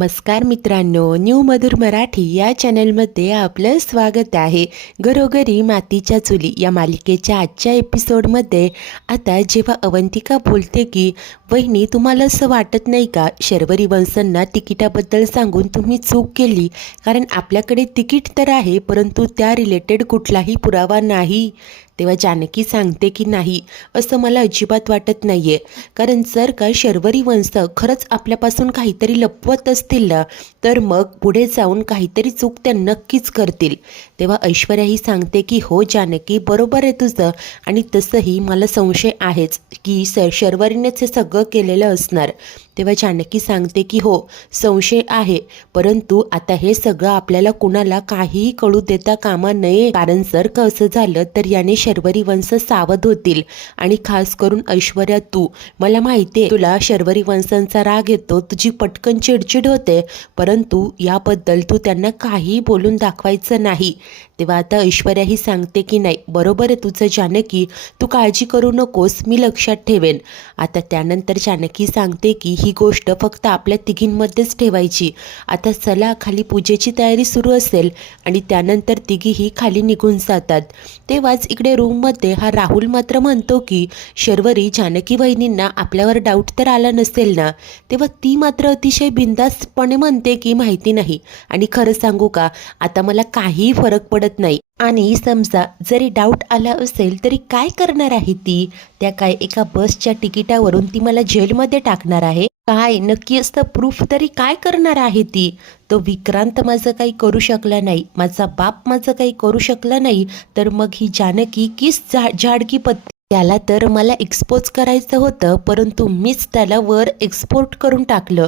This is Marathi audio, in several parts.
नमस्कार मित्रांनो, न्यू मधुर मराठी या चॅनलमध्ये आपलं स्वागत आहे. घरोघरी मातीच्या चुली या मालिकेच्या आजच्या एपिसोडमध्ये आता जेव्हा अवंतिका बोलते की वहिनी, तुम्हाला असं वाटत नाही का शर्वरी वंशांना तिकिटाबद्दल सांगून तुम्ही चूक केली, कारण आपल्याकडे तिकीट तर आहे परंतु त्या रिलेटेड कुठलाही पुरावा नाही. तेव्हा जानकी सांगते की नाही, असं मला अजिबात वाटत नाही आहे, कारण जर का शर्वरी वंश खरंच आपल्यापासून काहीतरी लपवत असतील ना, तर मग पुढे जाऊन काहीतरी चूक त्या नक्कीच करतील. तेव्हा ऐश्वर्याही सांगते की हो जानकी, बरोबर आहे तुझं, आणि तसंही मला संशय आहेच की शर्वरीनेच हे सगळं केलेलं असणार. तेव्हा जानकी सांगते की हो, संशय आहे, परंतु आता हे सगळं आपल्याला कुणाला काहीही कळू देता कामा नये, कारण जर का असं झालं तर याने शर्वरी वंश सावध होतील. आणि खास करून ऐश्वर्या, तू, मला माहिती आहे तुला शर्वरी वंशांचा राग येतो, तुझी पटकन चिडचिड होते, परंतु याबद्दल तू त्यांना काहीही बोलून दाखवायचं नाही. तेव्हा आता ऐश्वर्याही सांगते की नाही, बरोबर आहे तुझं जानकी, तू काळजी करू नकोस, मी लक्षात ठेवेन. आता त्यानंतर जानकी सांगते की ही गोष्ट फक्त आपल्या तिघींमध्येच ठेवायची. आता चला, खाली पूजेची तयारी सुरू असेल आणि त्यानंतर तिघीही खाली निघून जातात. तेव्हाच इकडे रूममध्ये हा राहुल मात्र म्हणतो की शर्वरी, जानकी वहिनींना आपल्यावर डाऊट तर आला नसेल ना. तेव्हा ती मात्र अतिशय बिनधास्तपणे म्हणते की माहिती नाही, आणि खरं सांगू का, आता मला काहीही फरक पडत नाही, आणि समजा जरी डाऊट आला असेल तरी काय करणार आहे ती? त्या काय एका बसच्या तिकिटावरून ती मला जेलमध्ये टाकणार आहे? काय नक्की असतं प्रूफ तरी काय करणार आहे ती? तो विक्रांत माझं काही करू शकला नाही, माझा बाप माझं काही करू शकला नाही, तर मग ही जानकी किस झाडकी पत्ती? त्याला तर मला एक्सपोज करायचं होतं, परंतु मीच त्याला वर एक्सपोर्ट करून टाकलं.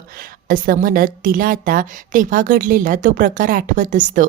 असं म्हणत तिला आता तेव्हा घडलेला तो प्रकार आठवत असतो,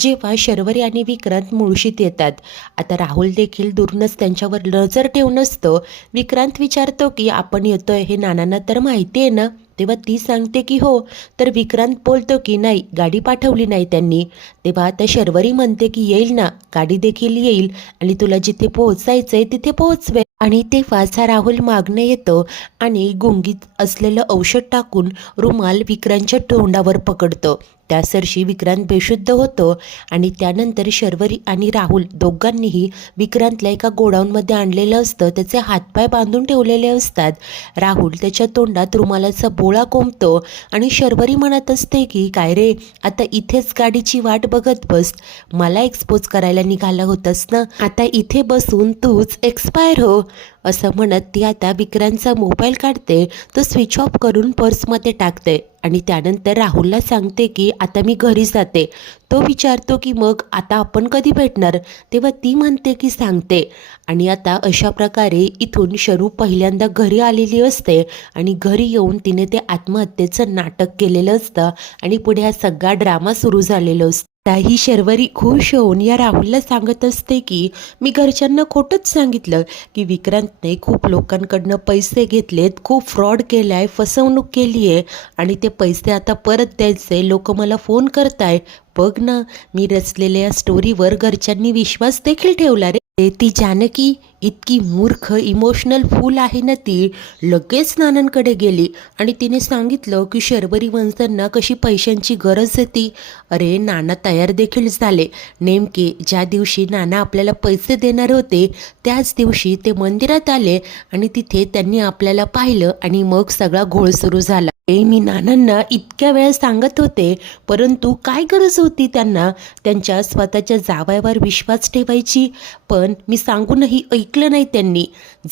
जेव्हा शर्वरी आणि विक्रांत मुळशीत येतात. आता राहुल देखील दुरूनच त्यांच्यावर नजर ठेवून असतो. विक्रांत विचारतो की आपण येतोय हे नानांना तर माहिती आहे ना? तेव्हा ती सांगते की हो. तर विक्रांत बोलतो की नाही, गाडी पाठवली नाही त्यांनी. तेव्हा आता शर्वरी म्हणते की येईल ना, गाडी देखील येईल आणि तुला जिथे पोहोचायचंय तिथे पोहोचवे. आणि तेव्हाच हा राहुल मागणं येतो आणि गुंगीत असलेलं औषध टाकून रुमाल विक्रांतच्या तोंडावर पकडतो. त्यासरशी विक्रांत बेशुद्ध होतो. आणि त्यानंतर शर्वरी आणि राहुल दोघांनीही विक्रांतला एका गोडाऊनमध्ये आणलेलं असतं, त्याचे हातपाय बांधून ठेवलेले असतात. राहुल त्याच्या तोंडात रुमालाचा बोळा कोंबतो आणि शर्वरी म्हणत असते की काय रे, आता इथेच गाडीची वाट बघत बस, मला एक्सपोज करायला निघाला होतास ना, आता इथे बसून तूच एक्सपायर हो. असं म्हणत ती आता विक्रांतचा मोबाईल काढते, तो स्विच ऑफ करून पर्समध्ये टाकते आणि त्यानंतर राहुलला सांगते की आता मी घरी जाते. तो विचारतो की मग आता आपण कधी भेटणार? तेव्हा ती म्हणते की सांगते. आणि आता अशा प्रकारे इथून शरू पहिल्यांदा घरी आलेली असते आणि घरी येऊन तिने ते आत्महत्येचं नाटक केलेलं असतं आणि पुढे हा सगळा ड्रामा सुरू झालेला असतो. ही शर्वरी खुश होऊन या राहुलला सांगत असते की मी घरच्यांना खोटंच सांगितलं की विक्रांतने खूप लोकांकडनं पैसे घेतलेत, खूप फ्रॉड केलाय, फसवणूक केली आहे आणि ते पैसे आता परत द्यायचे, लोक मला फोन करताय. बघ ना, मी रचलेल्या या स्टोरीवर घरच्यांनी विश्वास देखील ठेवला रे. ती जानकी इतकी मूर्ख इमोशनल फूल आहे ना, ती लगेच नानांकडे गेली आणि तिने सांगितलं की शर्वरी वंशांना कशी पैशांची गरज होती. अरे, नाना तयार देखील झाले. नेमके ज्या दिवशी नाना आपल्याला पैसे देणार होते त्याच दिवशी ते मंदिरात आले आणि तिथे त्यांनी आपल्याला पाहिलं आणि मग सगळा घोळ सुरू झाला. मी नानांना इतक्या वेळा सांगत होते, परंतु काय गरज होती त्यांना त्यांच्या स्वतःच्या जावयावर विश्वास ठेवायची? पण मी सांगूनही ऐकलं नाही त्यांनी.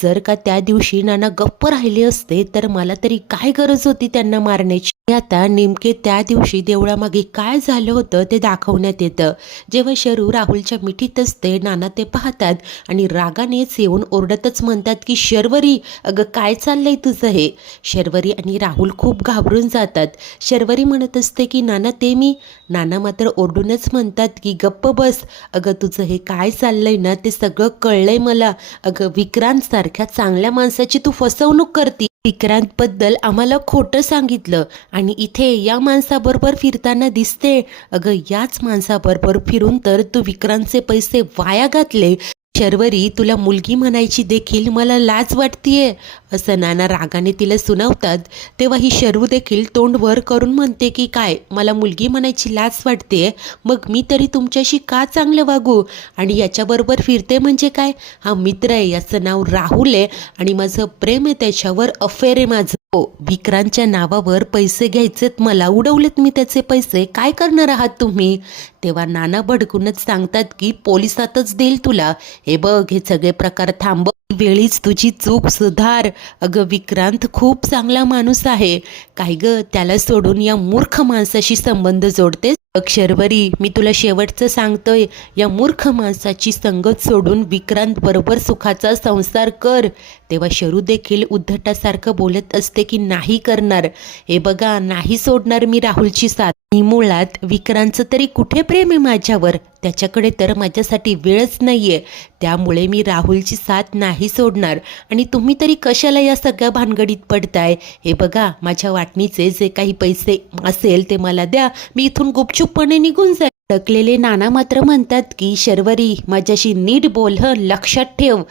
जर का त्या दिवशी नाना गप्प राहिले असते तर मला तरी काय गरज होती त्यांना मारण्याची? आता नेमके त्या दिवशी देवळामागे काय झालं होतं ते दाखवण्यात येतं. जेव्हा शरू राहुलच्या मिठीत असते, नाना ते पाहतात आणि रागानेच येऊन ओरडतच म्हणतात की शर्वरी, अगं काय चाललंय तुझं हे? शर्वरी आणि राहुल खूप घाबरून जातात. शर्वरी म्हणत असते की नाना ते मी. नाना मात्र ओरडूनच म्हणतात की गप्प बस, अगं तुझं हे काय चाललंय ना ते सगळं कळलंय मला. अगं विक्रांत सारख्या चांगल्या माणसाची तू फसवणूक करती. विक्रांतबद्दल आम्हाला खोटं सांगितलं आणि इथे या माणसाबरोबर फिरताना दिसते. अगं याच माणसाबरोबर फिरून तर तू विक्रांतचे पैसे वाया घातले. शर्वरी, तुला मुलगी म्हणायची देखील मला लाज वाटतेय. असं नाना रागाने तिला सुनावतात. तेव्हा ही शरू देखील तोंड वर करून म्हणते की काय मला मुलगी म्हणायची लाज वाटते, मग मी तरी तुमच्याशी का चांगलं वागू आणि याच्याबरोबर फिरते म्हणजे काय, हा मित्र आहे, याचं नाव राहुल आहे आणि माझं प्रेम आहे त्याच्यावर, अफेअर आहे माझं. हो, विक्रांतच्या नावावर पैसे घ्यायचेत मला, उडवलेत मी त्याचे पैसे, काय करणार आहात तुम्ही. तेव्हा नाना भडकूनच सांगतात की पोलिसातच देईल तुला, हे बघ हे सगळे प्रकार थांबव, वेळीच तुझी चूक सुधार. अगं विक्रांत खूप चांगला माणूस आहे, काय ग त्याला सोडून या मूर्ख माणसाशी संबंध जोडतेस. शर्वरी मी तुला शेवटचं सांगतोय, या मूर्ख माणसाची संगत सोडून विक्रांत बरोबर सुखाचा संसार कर. तेव्हा शरू देखील उद्धटासारखं बोलत असते की नाही करणार, हे बघा नाही सोडणार मी राहुलची साथ. मी मुळात विक्रांतचं तरी कुठे प्रेम आहे माझ्यावर, त्याच्याकडे तर माझ्यासाठी वेळच नाहीये, त्यामुळे मी राहुलची साथ नाही सोडणार. आणि तुम्ही तरी कशाला या सगळ्या भानगडीत पडताय, हे बघा माझ्या वाटणीचे जे काही पैसे असेल ते मला द्या, मी इथून गुपचूपपणे निघून जाईल. टकलेले नाना मात्र म्हणतात की शर्वरी माझ्याशी नीट बोल हं, लक्षात ठेव.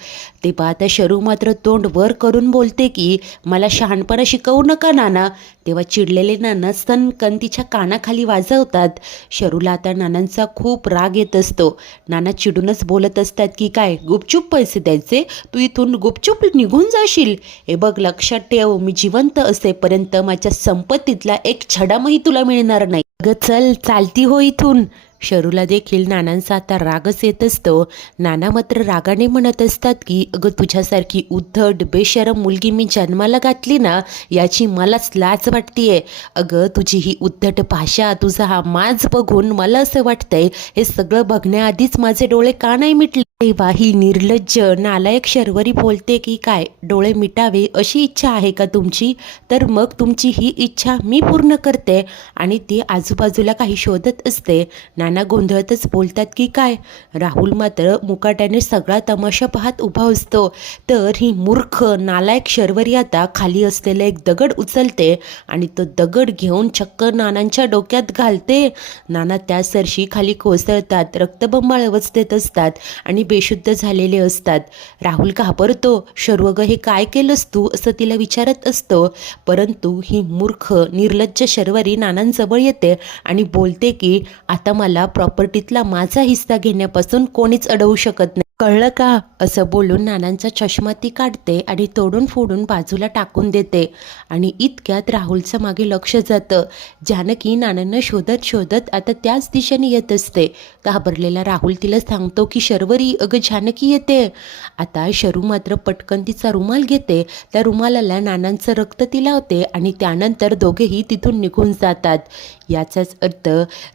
तेव्हा आता शरू मात्र तोंड वर करून बोलते की मला शहाणपणा शिकवू नका नाना. तेव्हा चिडलेले नाना सनकन तिच्या कानाखाली वाजवतात. शरूला आता नानांचा खूप राग येत असतो. नाना चिडूनच बोलत असतात की काय गुपचूप पैसे द्यायचे, तू इथून गुपचूप निघून जाशील, हे बघ लक्षात ठेव, मी जिवंत असेपर्यंत माझ्या संपत्तीतला एक छडामही तुला मिळणार नाही. अगं चल चालती हो इथून. शरूला देखील नानांचा आता रागच येत असतो. नाना मात्र रागाने म्हणत असतात की अगं तुझ्यासारखी उद्धट बेशरम मुलगी मी जन्माला घातली ना, याची मलाच लाज वाटतेय. अगं तुझी ही उद्धट भाषा, तुझा हा माज बघून मला असं वाटतंय हे सगळं बघण्याआधीच माझे डोळे का नाही मिटले. तेव्हा ही निर्लज्ज नालायक शर्वरी बोलते की काय डोळे मिटावे अशी इच्छा आहे का तुमची, तर मग तुमची ही इच्छा मी पूर्ण करते. आणि ती आजूबाजूला काही शोधत असते. नाना गोंधळतच बोलतात की काय. राहुल मात्र मुकाट्याने सगळा तमाशा पाहत उभा असतो. तर ही मूर्ख नालायक शर्वरी आता खाली असलेला एक दगड उचलते आणि तो दगड घेऊन चक्क नानांच्या डोक्यात घालते. नाना त्या सरशी खाली कोसळतात, रक्तबंबाळ अवस्थेत असतात आणि बेशुद्ध झालेले असतात. राहुल घाबरतो. शर्व ग हे काय केलंस तू, असं तिला विचारत असतो. परंतु ही मूर्ख निर्लज्ज शर्वरी नानांजवळ येते आणि बोलते की आता मला प्रॉपर्टीतला माझा हिस्सा घेण्यापासून कोणीच अडवू शकत नाही, कळलं का. असं बोलून नानांचा चष्मा ती काढते आणि तोडून फोडून बाजूला टाकून देते. आणि इतक्यात राहुलचं मागे लक्ष जातं. जानकी नानांना शोधत शोधत आता त्याच दिशेने येत असते. घाबरलेला राहुल तिला सांगतो की शर्वरी अगं जानकी येते. आता शरू मात्र पटकन तिचा रुमाल घेते, त्या रुमालाला नानांचं रक्त ती लावते आणि त्यानंतर दोघेही तिथून निघून जातात. याचाच अर्थ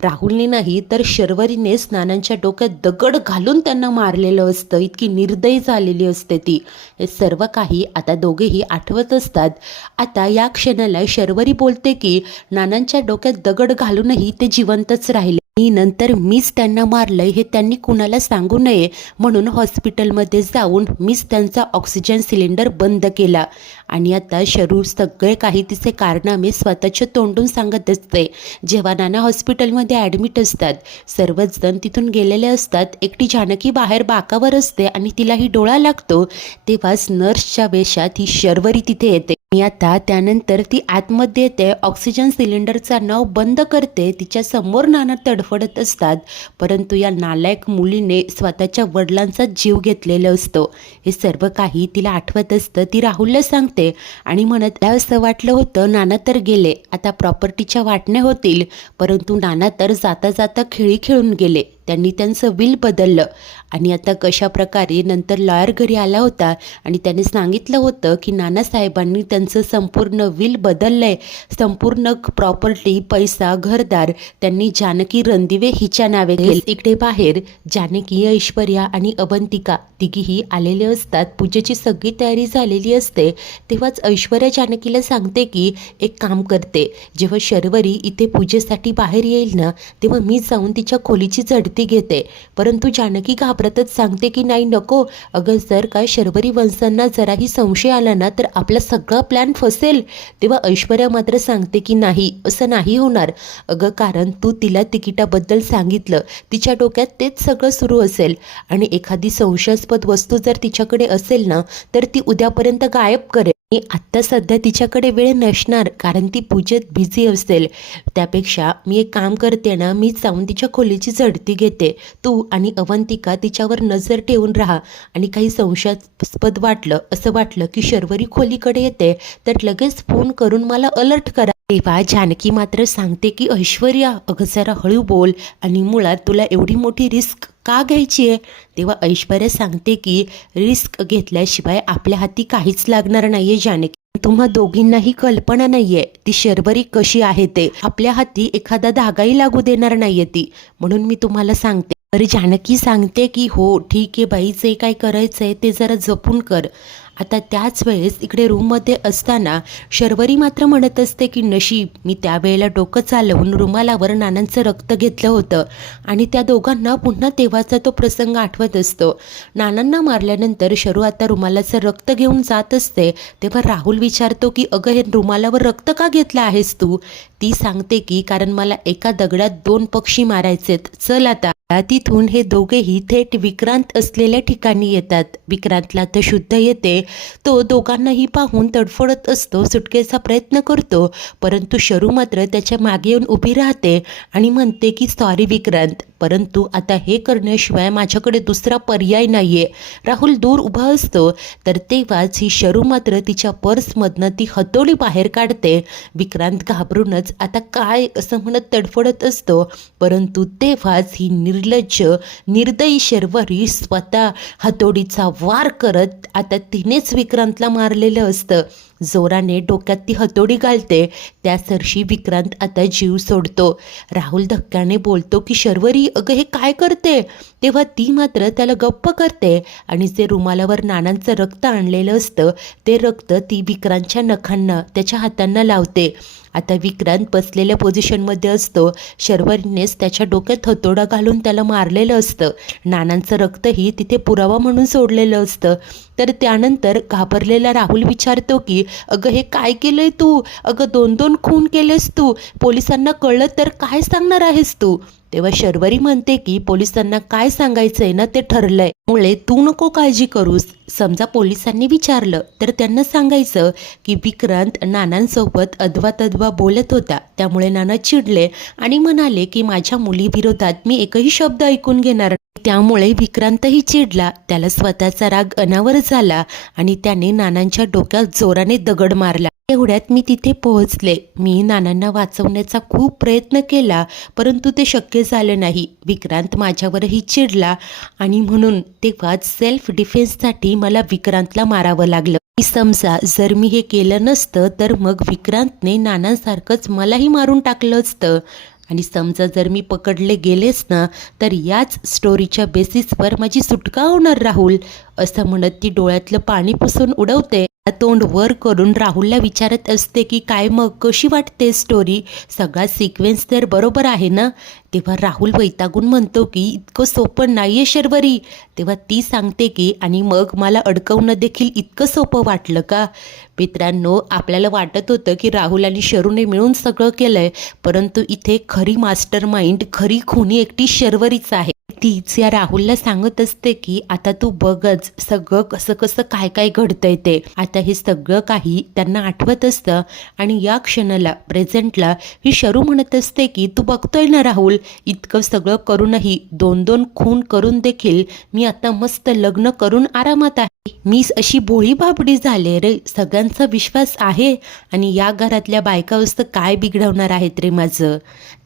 राहुलने नाही तर शर्वरीनेच नानांच्या डोक्यात दगड घालून त्यांना मारलेलं असतं, इतकी निर्दयी झालेली असते ती. हे सर्व काही आता दोघेही आठवत असतात. आता या क्षणाला शर्वरी बोलते की नानांच्या डोक्यात दगड घालूनही ते जिवंतच राहिले. नंतर मीच त्यांना मारलंय हे त्यांनी कुणाला सांगू नये म्हणून हॉस्पिटलमध्ये जाऊन मीच त्यांचा ऑक्सिजन सिलेंडर बंद केला. आणि आता शरू सगळे काही तिचे कारनामे स्वतःच्या तोंडून सांगत असते. जेव्हा नाना हॉस्पिटलमध्ये ॲडमिट असतात, सर्वच जण तिथून गेलेले असतात, एकटी जानकी बाहेर बाकावर असते आणि तिलाही डोळा लागतो. तेव्हाच नर्सच्या वेशात ही शर्वरी तिथे येते. आणि आता त्यानंतर ती आतमध्ये येते, ऑक्सिजन सिलेंडरचा नळ बंद करते. तिच्या समोर नाना तडफडत असतात. परंतु या नालायक मुलीने स्वतःच्या वडिलांचा जीव घेतलेला असतो. हे सर्व काही तिला आठवत असतं. ती राहुलला सांगते आणि म्हणत असं वाटलं होतं नाना तर गेले, आता प्रॉपर्टीच्या वाटण्या होतील, परंतु नाना तर जाता जाता खेळी खेळून गेले, त्यांनी त्यांचं विल बदललं. आणि आता कशा प्रकारे नंतर लॉयर घरी आला होता आणि त्याने सांगितलं होतं की नानासाहेबांनी त्यांचं संपूर्ण विल बदललंय, संपूर्ण प्रॉपर्टी पैसा घरदार त्यांनी जानकी रणदिवे हिच्या नावे केले. इकडे बाहेर जानकी ऐश्वर्या आणि अवंतिका तिघीही आलेले असतात. पूजेची सगळी तयारी झालेली असते. तेव्हाच ऐश्वर्या जानकीला सांगते की एक काम करते, जेव्हा शर्वरी इथे पूजेसाठी बाहेर येईल ना तेव्हा मी जाऊन तिच्या खोलीची झडती घेते. परंतु जानकी घाबरतच सांगते की नाही नको, अगं जर काय शर्वरी वंशांना जराही संशय आला ना तर आपला सगळा प्लॅन फसेल. तेव्हा ऐश्वर्या मात्र सांगते की नाही, असं नाही होणार. अगं कारण तू तिला तिकिटाबद्दल सांगितलं, तिच्या डोक्यात तेच सगळं सुरू असेल आणि एखादी संशयास्पद वस्तू जर तिच्याकडे असेल ना तर ती उद्यापर्यंत गायब करेल. मी आत्ता सध्या तिच्याकडे वेळ नसणार कारण ती पूजेत बिझी असेल. त्यापेक्षा मी एक काम करते ना, मी जाऊन तिच्या खोलीची झडती घेते. तू आणि अवंतिका तिच्यावर नजर ठेवून राहा आणि काही संशयास्पद वाटलं, असं वाटलं की शर्वरी खोलीकडे येते तर लगेच फोन करून मला अलर्ट करा. तेव्हा जानकी मात्र सांगते की ऐश्वर्या अगं जरा हळू बोल आणि मुळात तुला एवढी मोठी रिस्क का घ्यायची आहे. तेव्हा ऐश्वर्या सांगते की रिस्क घेतल्याशिवाय आपल्या हाती काहीच लागणार नाहीये जानकी. तुम्हा दोघींनाही कल्पना नाहीये ती शर्वरी कशी आहे ते. आपल्या हाती एखादा धागाही लागू देणार नाहीये ती, म्हणून मी तुम्हाला सांगते. अरे जानकी सांगते की हो ठीक आहे बाई, जे काय करायचंय ते जरा जपून कर. आता त्याच वेळेस इकडे रूममध्ये असताना शर्वरी मात्र म्हणत असते की नशीब मी त्यावेळेला डोकं चालवून रुमालावर नानांचं रक्त घेतलं होतं. आणि त्या दोघांना पुन्हा तेव्हाचा तो प्रसंग आठवत असतो. नानांना मारल्यानंतर शरू आता रुमालाचं रक्त घेऊन जात असते तेव्हा राहुल विचारतो की अगं हे रुमालावर रक्त का घेतलं आहेस तू. ती सांगते की कारण मला एका दगडात 2 पक्षी मारायचेत, चल आता. तिथून हे दोघेही थेट विक्रांत असलेल्या ठिकाणी येतात. विक्रांतला तर शुद्ध येते. तो दोघांनाही पाहून तडफडत असतो, सुटकेचा प्रयत्न करतो, परंतु शरू मात्र त्याच्या मागे येऊन उभी राहते आणि म्हणते की सॉरी विक्रांत, परंतु आता हे करण्याशिवाय माझ्याकडे दुसरा पर्याय नाहीये. राहुल दूर उभा असतो तर तेव्हाच ही शरू मात्र तिच्या पर्समधनं ती हतोडी बाहेर काढते. विक्रांत घाबरूनच आता काय असं म्हणत तडफडत असतो, परंतु तेव्हाच ही निर्लज्ज निर्दयी शर्वरी स्वतः हतोडीचा वार करत आता तिनेच विक्रांतला मारलेलं असतं. जोराने डोक्यात ती हतोडी घालते. त्यासरशी विक्रांत आता जीव सोडतो. राहुल धक्क्याने बोलतो की शर्वरी अगं हे काय करते. तेव्हा ती मात्र त्याला गप्प करते आणि जे रुमालावर नानांचं रक्त आणलेलं असतं ते रक्त ती विक्रांतच्या नखांना त्याच्या हातांना लावते. आता विक्रांत बसलेल्या पोझिशनमध्ये असतो. शर्वरीनेच त्याच्या डोक्यात हतोडा घालून त्याला मारलेलं असतं. नानांचं रक्तही तिथे पुरावा म्हणून सोडलेलं असतं. तर त्यानंतर घाबरलेला राहुल विचारतो की अगं हे काय केलंय तू. अगं 2-2 खून केलेस तू. पोलिसांना कळलं तर काय सांगणार आहेस तू. तेव्हा शर्वरी म्हणते की पोलिसांना काय सांगायचंय ना ते ठरलंय, मुळे तू नको काळजी करूस. समजा पोलिसांनी विचारलं तर त्यांना सांगायचं की विक्रांत नानांसोबत अदवा बोलत होता, त्यामुळे नाना चिडले आणि म्हणाले की माझ्या मुलीविरोधात मी एकही शब्द ऐकून घेणार. त्यामुळे विक्रांतही चिडला. त्याला स्वतःचा राग अनावर झाला आणि त्याने नानांच्या डोक्यात जोराने दगड मारला. एवढ्यात मी तिथे पोहोचले. मी नानांना वाचवण्याचा खूप प्रयत्न केला, परंतु ते शक्य झालं नाही. विक्रांत माझ्यावरही चिडला आणि म्हणून तेव्हाच सेल्फ डिफेन्ससाठी मला विक्रांतला मारावं लागलं. समजा जर मी हे केलं नसतं तर मग विक्रांतने नानांसारखंच मलाही मारून टाकलं असतं. आणि समजा जर मी पकडले गेलेच ना तर याच स्टोरीच्या बेसिसवर माझी सुटका होणार राहुल, असं म्हणत ती डोळ्यातलं पाणी पुसून उडवते. तोंड वर करून राहुलला विचारत असते की काय मग कशी वाटते स्टोरी, सगळा सिक्वेन्स तर बरोबर आहे ना. तेव्हा राहुल वैतागून म्हणतो की इतकं सोपं नाहीये शर्वरी. तेव्हा ती सांगते की आणि मग मला अडकवणं देखील इतकं सोपं वाटलं का. मित्रांनो, आपल्याला वाटत होतं की राहुल आणि शरूने मिळून सगळं केलंय, परंतु इथे खरी मास्टर माइंड, खरी खुनी एकटी शर्वरीच आहे. तीच या राहुलला सांगत असते की आता तू बघच सगळं कसं कसं काय काय घडतंय ते. आता हे सगळं काही त्यांना आठवत असतं आणि या क्षणाला प्रेझेंटला ही शरू म्हणत असते की तू बघतोय ना राहुल, इतकं सगळं करूनही 2-2 खून करून देखील मी आता मस्त लग्न करून आरामात आहे. मी अशी भोळी बाबडी झाले रे, सगळ्यांचा विश्वास आहे आणि या घरातल्या बायका असतं काय बिघडवणार आहेत रे माझं.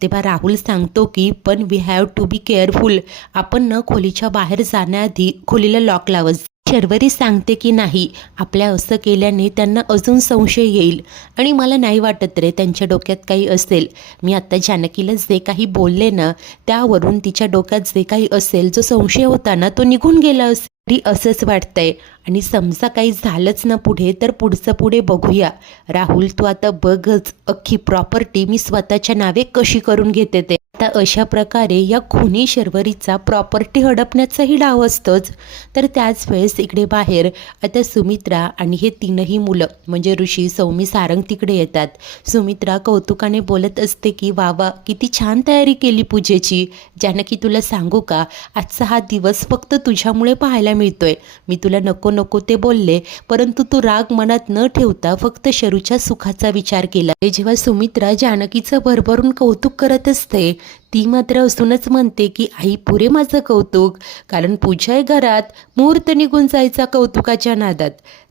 तेव्हा राहुल सांगतो की पण we have to be careful, आपण न खोलीच्या बाहेर जाण्याआधी खोलीला लॉक लावत. शर्वरी सांगते की नाही, आपल्या असं केल्याने त्यांना अजून संशय येईल आणि मला नाही वाटत रे त्यांच्या डोक्यात काही असेल. मी आत्ता जानकीला जे काही बोलले ना त्यावरून तिच्या डोक्यात जे काही असेल, जो संशय होता ना तो निघून गेला असेल असंच वाटतंय. आणि समजा काही झालंच ना पुढे तर पुढचं पुढे बघूया. राहुल तू आता बघच, अख्खी प्रॉपर्टी मी स्वतःच्या नावे कशी करून घेते ते. आता अशा प्रकारे या खुनी शर्वरीचा प्रॉपर्टी हडपण्याचाही डाव असतोच. तर त्याच वेळेस इकडे बाहेर आता सुमित्रा आणि हे तीनही मुलं म्हणजे ऋषी, सौमी, सारंग तिकडे येतात. सुमित्रा कौतुकाने बोलत असते की वा वा, किती छान तयारी केली पूजेची. जानकी, तुला सांगू का, आजचा हा दिवस फक्त तुझ्यामुळे पाहायला मिळतोय. मी तुला नको नको ते बोलले, परंतु तू राग मनात न ठेवता फक्त शरूच्या सुखाचा विचार केला. जेव्हा सुमित्रा जानकीचं भरभरून कौतुक करत असते, ती मात्र असूनच म्हणते की आई, पुरे माझं कौतुक, कारण पूजा आहे घरात, मुहूर्त निघून जायचा कौतुकाच्या नादात.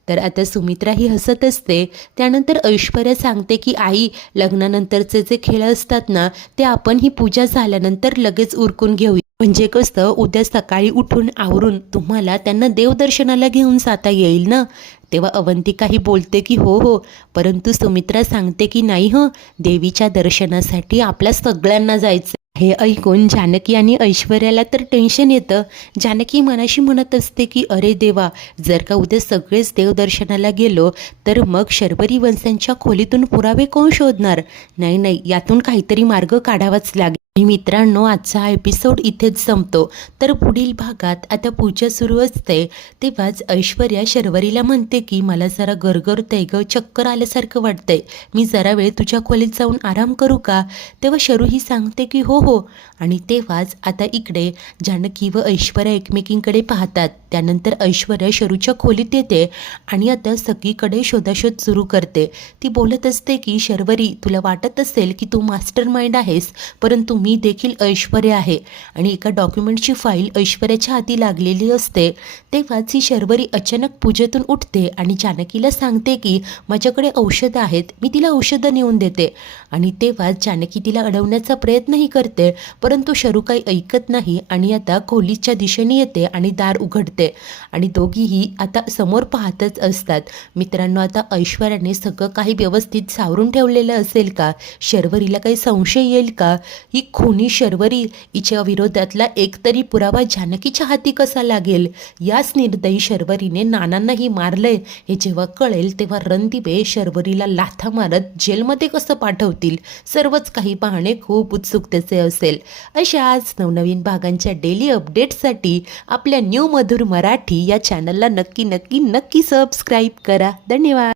तर आता सुमित्रा ही हसत असते. त्यानंतर ऐश्वर्या सांगते की आई, लग्नानंतरचे जे खेळ असतात ना, ते आपण ही पूजा झाल्यानंतर लगेच उरकून घेऊया. म्हणजे कसं, उद्या सकाळी उठून आवरून तुम्हाला त्यांना देवदर्शनाला घेऊन जाता येईल ना. तेव्हा अवंतिका ही बोलते की हो हो, परंतु सुमित्रा सांगते की नाही हं, देवीच्या दर्शनासाठी आपल्या सगळ्यांना जायचं. हे ऐकून जानकी आणि ऐश्वर्याला तर टेन्शन येतं. जानकी मनाशी म्हणत असते की अरे देवा, जर का उद्या सगळेच देवदर्शनाला गेलो तर मग शर्वरी वंशांच्या खोलीतून पुरावे कोण शोधणार. नाही नाही, यातून काहीतरी मार्ग काढावाच लागेल. मित्रांनो, आजचा हा एपिसोड इथेच संपतो. तर पुढील भागात आता पूजा सुरू असते. तेव्हाच ऐश्वर्या शर्वरीला म्हणते की मला जरा गरगरतंय ग, चक्कर आल्यासारखं वाटतंय, मी जरा वेळ तुझ्या खोलीत जाऊन आराम करू का. तेव्हा शरू ही सांगते की हो हो. आणि तेव्हाच आता इकडे जानकी व ऐश्वर्या एकमेकींकडे पाहतात. त्यानंतर ऐश्वर्या शरूच्या खोलीत येते आणि आता सगळीकडे शोधाशोध सुरू करते. ती बोलत असते की शर्वरी, तुला वाटत असेल की तू मास्टर माइंड आहेस, परंतु मी देखील ऐश्वर्या आहे. आणि एका डॉक्युमेंटची फाईल ऐश्वर्याच्या हाती लागलेली असते. तेव्हाच ही शर्वरी अचानक पूजेतून उठते आणि जानकीला सांगते की माझ्याकडे औषधं आहेत, मी तिला औषधं नेऊन देते. आणि तेव्हाच जानकी तिला अडवण्याचा प्रयत्नही करते, परंतु शरू काही ऐकत नाही आणि आता खोलीच्या दिशेने येते आणि दार उघडते. आणि दोघीही आता समोर पाहतच असतात. मित्रांनो, आता ऐश्वर्याने सगळं काही व्यवस्थित सावरून ठेवलेलं असेल का? शर्वरीला काही संशय येईल का? ही खुनी शर्वरी, हिच्या विरोधातला एकतरी पुरावा जानकीच्या हाती कसा लागेल? याच निर्दयी शर्वरीने नानांनाही मारलंय हे जेव्हा कळेल, तेव्हा रणदिवे शर्वरीला लाथा मारत जेलमध्ये कसं पाठवतील, सर्वच काही पाहणे खूप उत्सुकतेचे असेल. अशाच नवनवीन भागांच्या डेली अपडेट्ससाठी आपल्या न्यू मधुर मराठी या चॅनलला नक्की सबस्क्राईब करा. धन्यवाद.